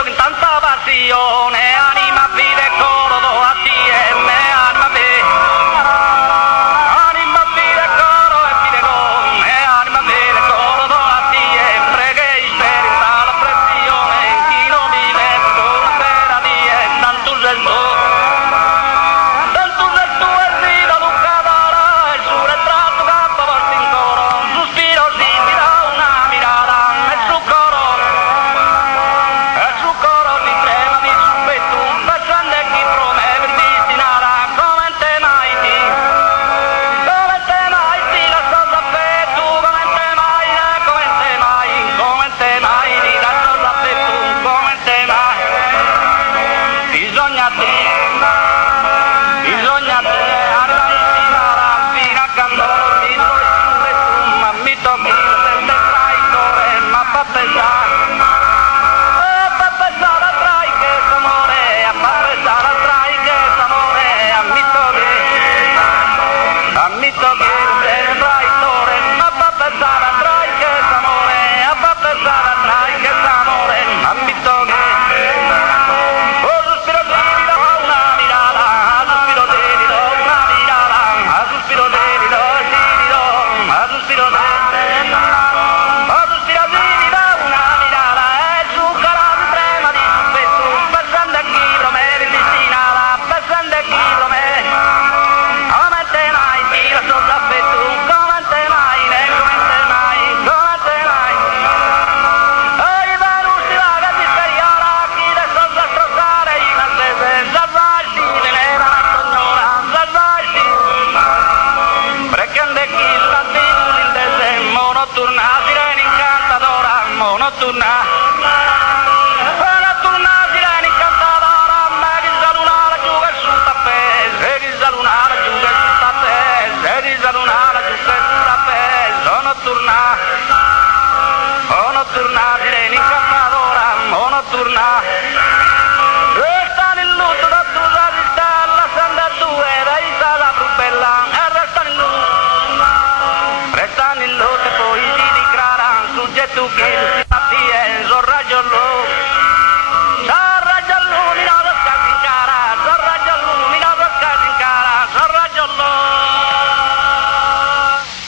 io in tanta passione, anima, vita e coro do a te, me anima me. Anima, vita e coro e vita con me, anima, vita e coro do a te, prega e spera la pressione, chi non mi vede con la vera die, tanto sei tu. Tanto sei tu e vita Lucadora, il suo ritratto cappa porta in coro, un sospiro si ti dà una mirata, e sul coro ti trema di su petto, passando chi promette per destinata, come te mai ti la so sapere tu, come te mai ti la so sapere tu, come te mai, bisogna te, arrivare fino a Candoro, ti vuoi su e tu, ma mi tocchi se te traitore, ma fa pensare. Ammetto che sei un traitore, ma fa pensare a trai che s'amore, fa pensare a trai che s'amore, ammetto che oh sospiro te li do una mirata, sospiro te li do una mirata, sospiro te li do, sì li do, sospiro te li do una mirata, e su carato trema di su petto, passando a chi promette destinata, passando a chi promette. La so sapere tu, come te mai, come te mai. Ai vanusi la che speriara, chi le so da strozzare, in attese, salvarsi, tenere la signora, salvarsi. Precande chi sta di l'intese, monotturna, sirena incantadora, monotturna, sirena incantadora, ma chi sa lunare giù che su tappese, chi sa lunare giù che su tappese. Risalunare giusto sulla pelle, notturna, sirena incantadora, notturna. Resta nel lutto da tu la stella, santa due, dai la più bella, resta nel lutto e poi ti dichiara, soggetto che